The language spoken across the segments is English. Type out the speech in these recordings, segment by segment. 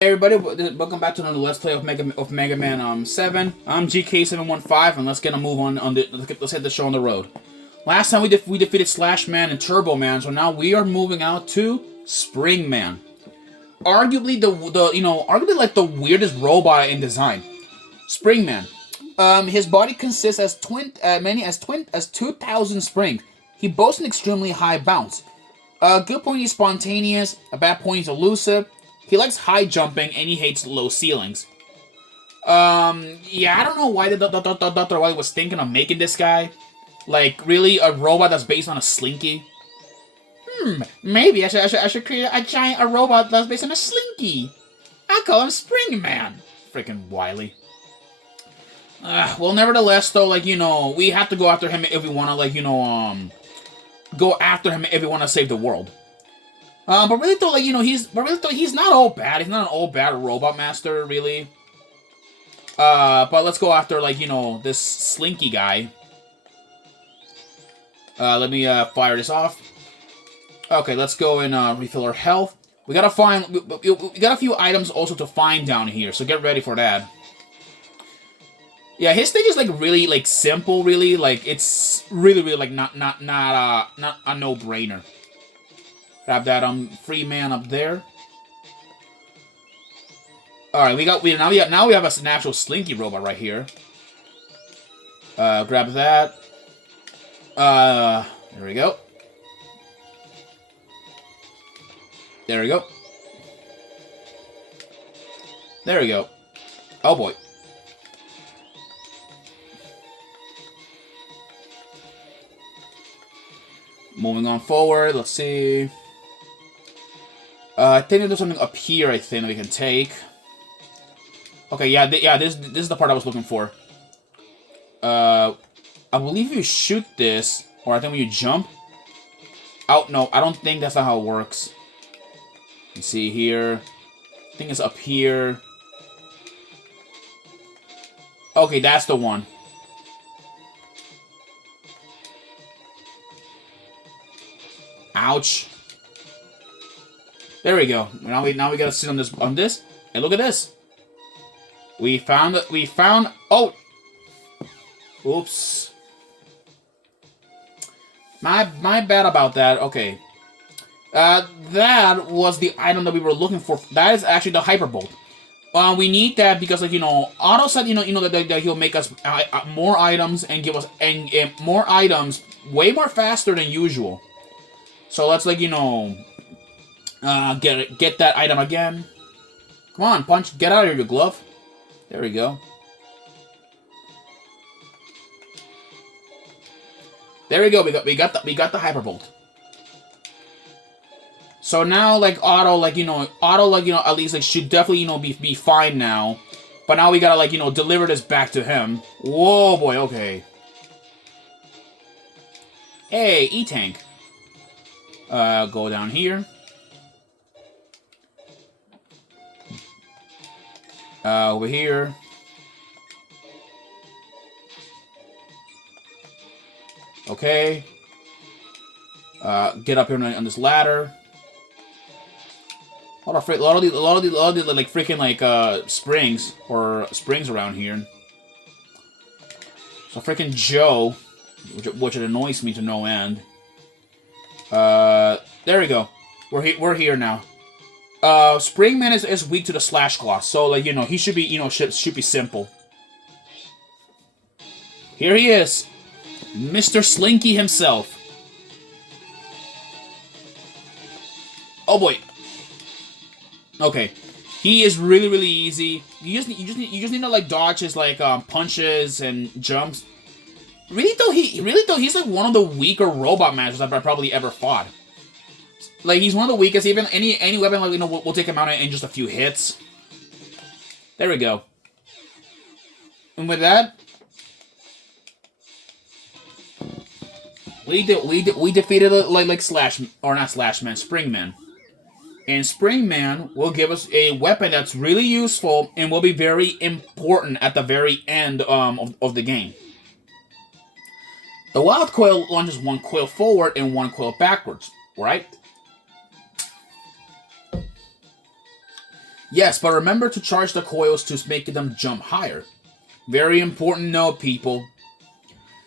Hey everybody, welcome back to another Let's Play of Mega Man 7. I'm GK715, and let's get a move on let's hit the show on the road. Last time we defeated Slash Man and Turbo Man, so now we are moving out to Spring Man. Arguably arguably like the weirdest robot in design. Spring Man. His body consists as many as 2,000 springs. He boasts an extremely high bounce. A good point, he's spontaneous. A bad point, he's elusive. He likes high jumping, and he hates low ceilings. Yeah, I don't know why Dr. Wily was thinking of making this guy. Like, really, a robot that's based on a slinky? Maybe I should create a robot that's based on a slinky. I'll call him Spring Man. Freaking Wily. Well, nevertheless, though, we have to go after him if we want to, save the world. But really though, he's not all bad. He's not an all bad robot master, really. But let's go after, this slinky guy. Let me, fire this off. Okay, let's go and, refill our health. We gotta we got a few items also to find down here, so get ready for that. Yeah, his thing is, really, simple, really. It's really, not a no-brainer. Grab that free man up there. All right, now we have a natural slinky robot right here. Grab that. There we go. There we go. There we go. Oh boy. Moving on forward, let's see. I think there's something up here, I think, that we can take. Okay, yeah, this is the part I was looking for. I believe you shoot this, or I think when you jump. Oh, no, I don't think that's not how it works. You see here. I think it's up here. Okay, that's the one. Ouch. There we go. Now we gotta sit on this. And look at this. We found. Oh! Oops. My bad about that. Okay. That was the item that we were looking for. That is actually the Hyperbolt. We need that because, Otto said, that he'll make us more items and give us more items way more faster than usual. So let's, get that item again. Come on, Punch, get out of here, you glove. There we go. There we go. We got the Hyperbolt. So now, Otto, at least, should definitely, be fine now. But now we gotta, deliver this back to him. Whoa, boy, okay. Hey, E-Tank. Go down here. Over here. Okay. Get up here on this ladder. A lot of these freaking springs around here. So freaking Joe, which it annoys me to no end. There we go. We're here now. Springman is weak to the Slash Claw, so he should be should be simple. Here he is, Mr. Slinky himself. Oh boy. Okay, he is really easy. You just need to dodge his punches and jumps. Really though, he's one of the weaker robot masters I've probably ever fought. He's one of the weakest. Even any weapon, will take him out in just a few hits. There we go. And with that, we defeated Springman. And Springman will give us a weapon that's really useful and will be very important at the very end of the game. The Wild Coil launches one coil forward and one coil backwards, right? Yes, but remember to charge the coils to make them jump higher. Very important note, people.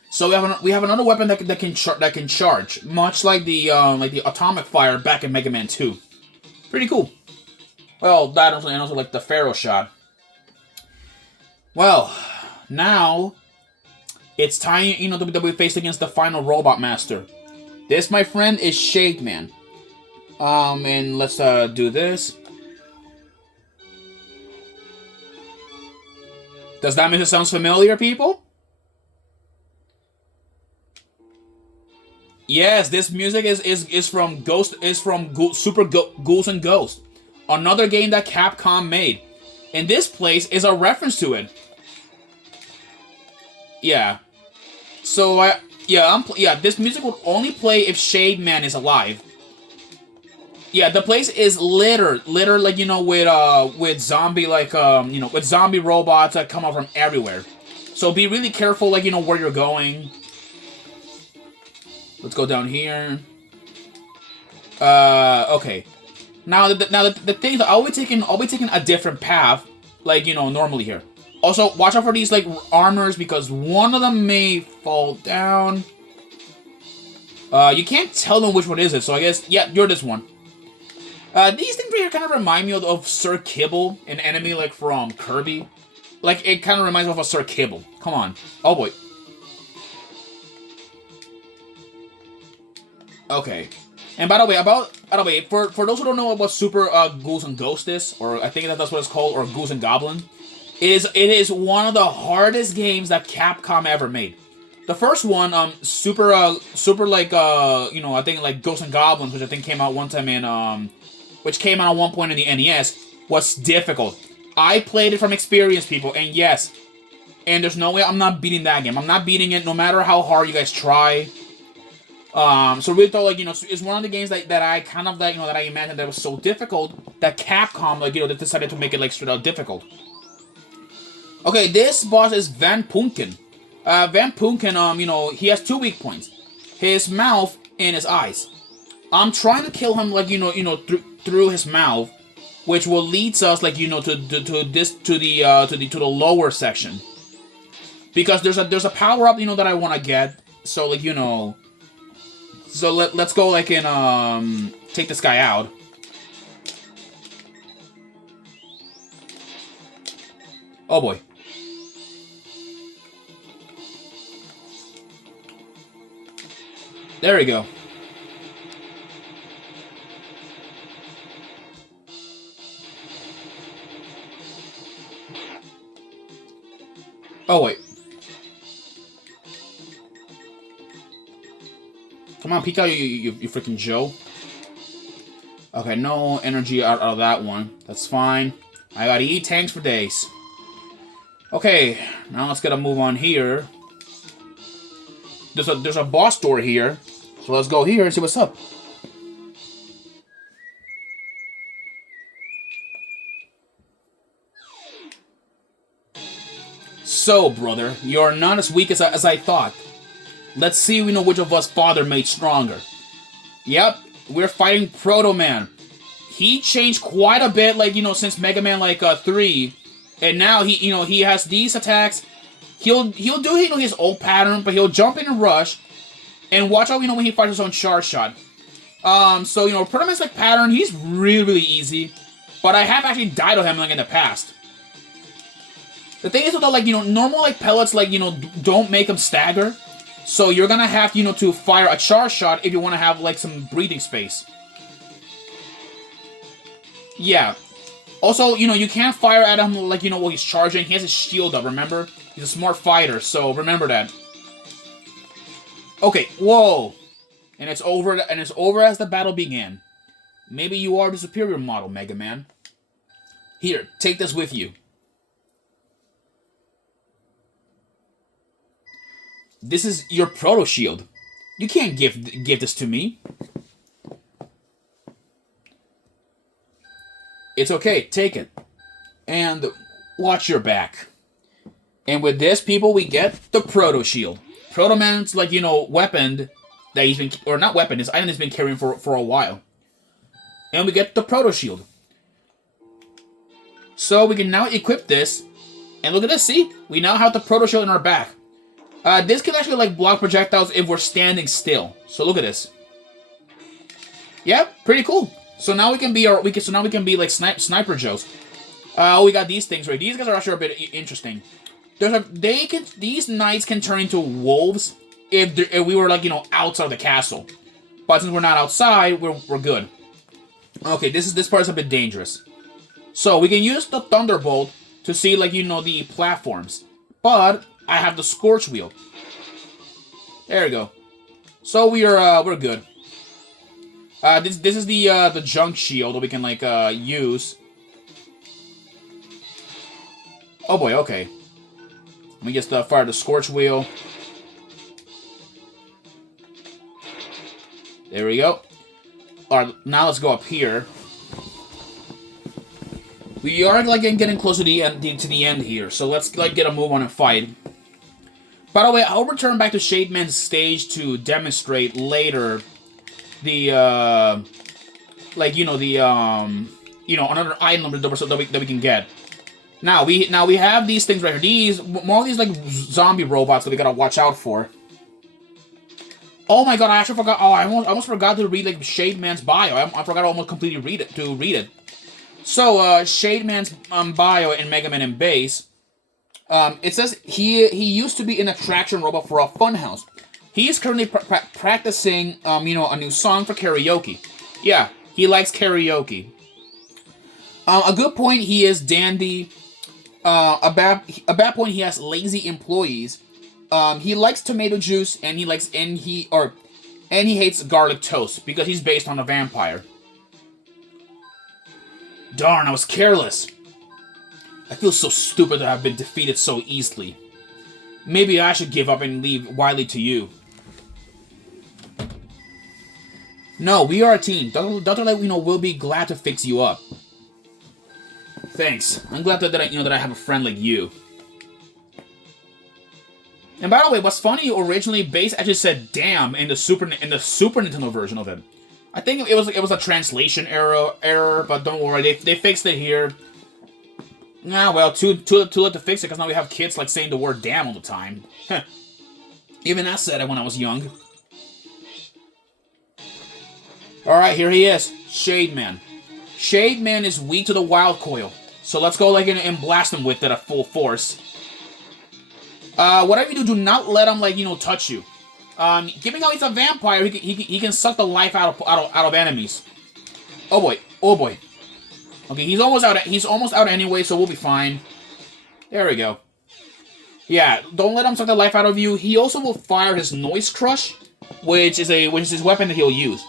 So we have another weapon that can charge, much like the atomic fire back in Mega Man 2. Pretty cool. Well, that also, and also like the Pharaoh shot. Well, now it's time, that we face against the final Robot Master. This, my friend, is Shade Man. And let's do this. Does that mean it sounds familiar, people? Yes, this music is from Super Ghouls and Ghosts, another game that Capcom made, and this place is a reference to it. Yeah. So this music would only play if Shade Man is alive. Yeah, the place is littered like with zombie with zombie robots that come out from everywhere. So be really careful where you're going. Let's go down here. Okay. Now the thing is, I'll be taking a different path, normally here. Also, watch out for these armors because one of them may fall down. You can't tell them which one is it, so I guess you're this one. These things right here kind of remind me of Sir Kibble, an enemy from Kirby. It kind of reminds me of a Sir Kibble. Come on. Oh boy. Okay. And by the way, for those who don't know what Super Ghouls and Ghost is, or I think that's what it's called, or Ghouls and Goblin, it is one of the hardest games that Capcom ever made. The first one, I think Ghosts and Goblins, which I think came out one time which came out at one point in the NES, was difficult. I played it from experience, people, and yes, and there's no way I'm not beating that game. I'm not beating it, no matter how hard you guys try. So really though, it's one of the games that I kind of that I imagined that was so difficult that Capcom that decided to make it straight out difficult. Okay, this boss is Van Punken. Van Punken, he has two weak points: his mouth and his eyes. I'm trying to kill him through his mouth, which will leads us to the lower section, because there's a power up that I want to get. So So let's go and take this guy out. Oh boy. There we go. Oh wait. Come on, peek out, you freaking Joe. Okay, no energy out of that one. That's fine. I gotta eat tanks for days. Okay, now let's get a move on here. There's a boss door here, so let's go here and see what's up. So, brother, you're not as weak as I thought. Let's see which of us father made stronger. Yep, we're fighting Proto Man. He changed quite a bit, since Mega Man 3, and now he has these attacks. He'll do his old pattern, but he'll jump in and rush, and watch out when he fires his own charge shot. So Proto Man's pattern, he's really easy, but I have actually died to him in the past. The thing is though, normal pellets don't make him stagger. So you're gonna have to fire a charge shot if you want to have some breathing space. Yeah. Also, you can't fire at him while he's charging. He has his shield up, remember? He's a smart fighter, so remember that. Okay, whoa. And it's over as the battle began. Maybe you are the superior model, Mega Man. Here, take this with you. This is your proto shield. You can't give this to me. It's okay, take it. And watch your back. And with this, people, we get the proto shield. Proto Man's weapon that he's been, or not weapon, his item has been carrying for a while. And we get the proto shield. So we can now equip this. And look at this, see? We now have the Proto Shield in our back. This can actually like block projectiles if we're standing still. So look at this. Yeah, pretty cool. So now we can be like Sniper Joes. We got these things right. These guys are actually a bit interesting. These knights can turn into wolves if we were like, you know, outside the castle. But since we're not outside, we're good. Okay, this part is a bit dangerous. So we can use the Thunderbolt to see, like, you know, the platforms. But I have the Scorch Wheel. There we go. So we're good. This is the junk shield that we can like use. Oh boy, okay. Let me just fire the Scorch Wheel. There we go. Alright, now let's go up here. We are like getting close to the end here, so let's like get a move on and fight. By the way, I'll return back to Shademan's stage to demonstrate later the like, you know, the another item that we can get. Now we have these things right here. These more of these like zombie robots that we gotta watch out for. Oh my god, I actually forgot. Oh, I almost forgot to read like Shademan's bio. I forgot to almost completely read it. So Shademan's bio in Megaman and Base. It says he used to be an attraction robot for a funhouse. He is currently practicing you know, a new song for karaoke. Yeah, he likes karaoke. A good point, he is dandy. A bad point, he has lazy employees. He likes tomato juice, and he hates garlic toast because he's based on a vampire. Darn, I was careless. I feel so stupid that I've been defeated so easily. Maybe I should give up and leave Wily to you. No, we are a team. Dr. Light, you know, will be glad to fix you up. Thanks. I'm glad that I have a friend like you. And by the way, what's funny? Originally, Base actually said "damn" in the Super Nintendo version of it. I think it was a translation error, but don't worry, they fixed it here. Nah, well, too late to fix it because now we have kids like saying the word "damn" all the time. Even I said it when I was young. All right, here he is, Shademan. Shademan is weak to the Wild Coil, so let's go like and blast him with it at full force. Whatever you do not let him, like, you know, touch you. Given how he's a vampire, he can suck the life out of enemies. Oh boy, oh boy. Okay, he's almost out anyway, so we'll be fine. There we go. Yeah, don't let him suck the life out of you. He also will fire his Noise Crush, which is his weapon that he'll use.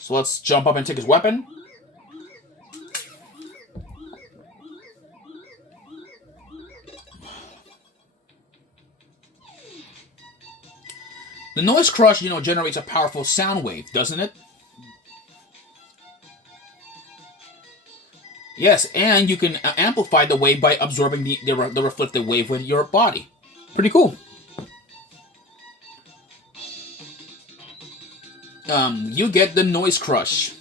So let's jump up and take his weapon. The Noise Crush, you know, generates a powerful sound wave, doesn't it? Yes, and you can amplify the wave by absorbing the reflected wave with your body. Pretty cool. You get the Noise Crush.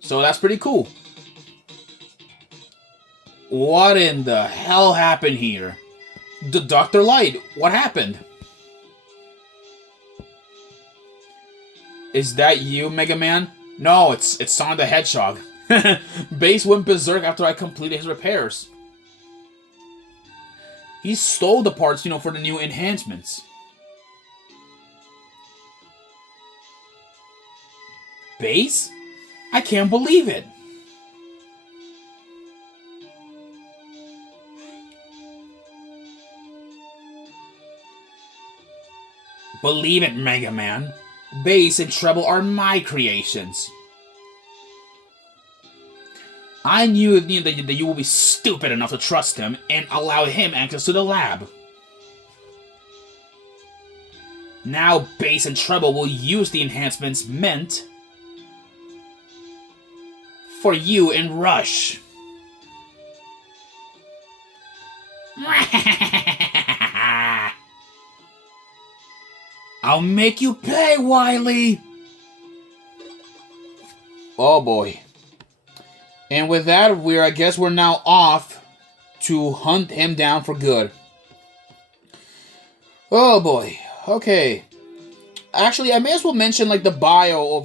So that's pretty cool. What in the hell happened here? The Dr. Light, what happened? Is that you, Mega Man? No, it's Sonic the Hedgehog. Base went berserk after I completed his repairs. He stole the parts, you know, for the new enhancements. Base? I can't believe it. Believe it, Mega Man. Base and Treble are my creations. I knew that you will be stupid enough to trust him and allow him access to the lab. Now Base and Treble will use the enhancements meant for you and Rush. I'll make you pay, Wily! Oh boy. And with that, I guess we're now off to hunt him down for good. Oh boy. Okay. Actually, I may as well mention like the bio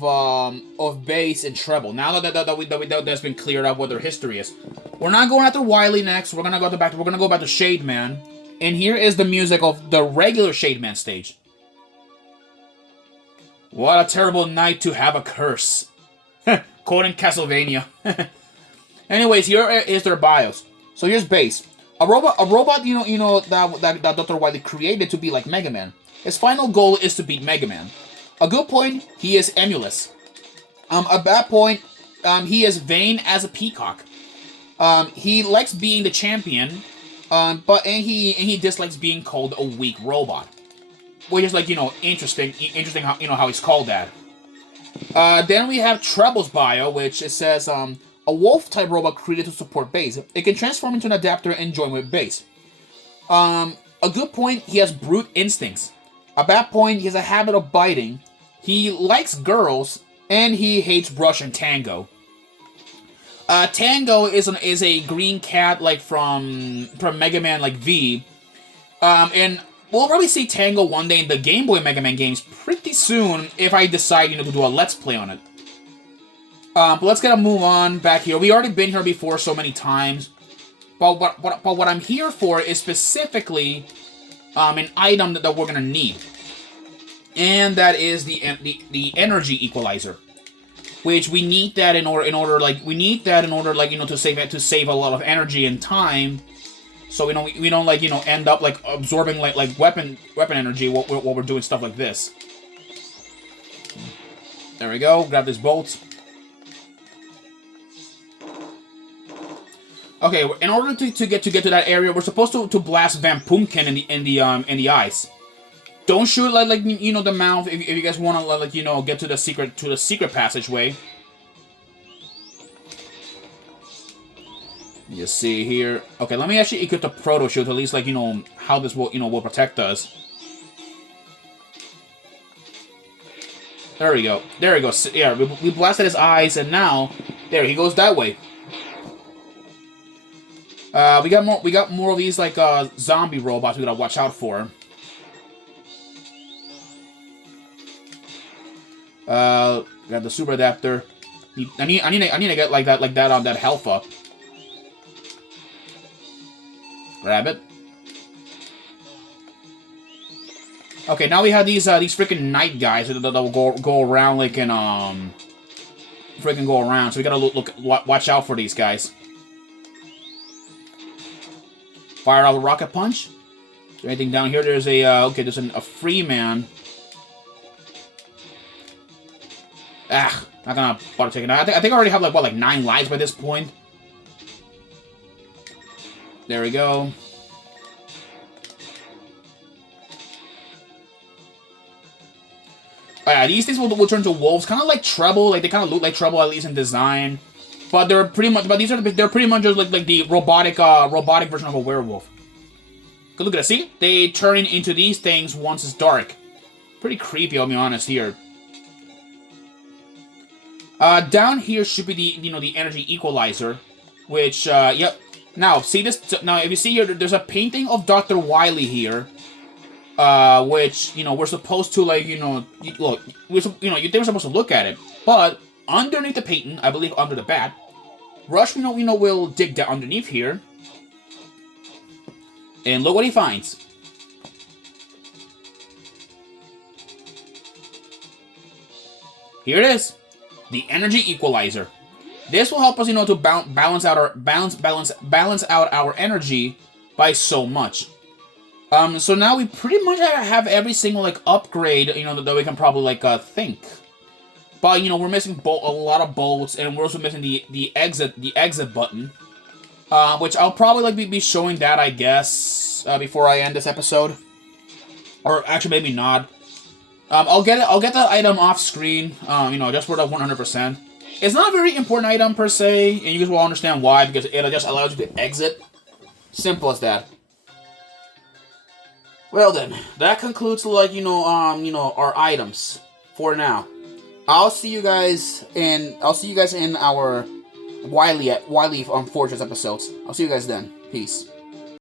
of bass and treble. Now that's been cleared up what their history is. We're not going after Wily next. We're gonna go back to Shade Man. And here is the music of the regular Shade Man stage. What a terrible night to have a curse. Quoting Castlevania. Anyways, here is their bios. So here's bass. A robot, that Dr. Wily created to be like Megaman. His final goal is to beat Megaman. A good point, he is emulous. A bad point, he is vain as a peacock. He likes being the champion, but he dislikes being called a weak robot. Which is like, interesting how he's called that. Then we have Treble's bio, which it says, a wolf-type robot created to support bass. It can transform into an adapter and join with bass. A good point, he has brute instincts. A bad point, he has a habit of biting. He likes girls, and he hates Russian tango. Tango is a green cat like from Mega Man like V. And we'll probably see Tango one day in the Game Boy Mega Man games pretty soon if I decide, to do a Let's Play on it. But let's get a move on back here. We already been here before so many times. But what I'm here for is specifically an item that we're gonna need. And that is the energy equalizer. Which we need that in order to save a lot of energy and time. So we don't end up like absorbing like weapon energy while we're doing stuff like this. There we go. Grab this bolt. Okay, in order to get to that area, we're supposed to blast Van Pumpkin in the eyes. Don't shoot like the mouth if you guys want to get to the secret passageway. You see here. Okay, let me actually equip the proto shield to at least how this will protect us. There we go. There we go. Yeah, we blasted his eyes, and now there he goes that way. We got more of these zombie robots we gotta watch out for. Got the super adapter. I need to get that health up. Grab it. Okay, now we have these freaking night guys that will go around freaking go around. So we gotta watch out for these guys. Fire out a rocket punch. Is there anything down here? There's there's a free man. Not gonna bother taking that. I think I already have like 9 lives by this point. There we go. Oh, yeah, these things will turn to wolves, kind of like Treble. Like they kind of look like Treble at least in design, but they're pretty much just like the robotic version of a werewolf. Good, look at that. See, they turn into these things once it's dark. Pretty creepy, I'll be honest here. Down here should be the energy equalizer, which yep. Now see this. Now if you see here, there's a painting of Dr. Wily here, which we're supposed to look. They were supposed to look at it, but underneath the painting, I believe under the bat, Rush will dig down underneath here, and look what he finds. Here it is. The energy equalizer. This will help us, to balance out our energy by so much. So now we pretty much have every single upgrade, that we can probably think. But we're missing a lot of bolts, and we're also missing the exit button, which I'll probably be showing that, I guess, before I end this episode, or actually maybe not. I'll get the item off screen, just for the 100%. It's not a very important item per se, and you guys will understand why, because it just allows you to exit. Simple as that. Well then, that concludes our items for now. I'll see you guys in our Wily Fortress episodes. I'll see you guys then. Peace.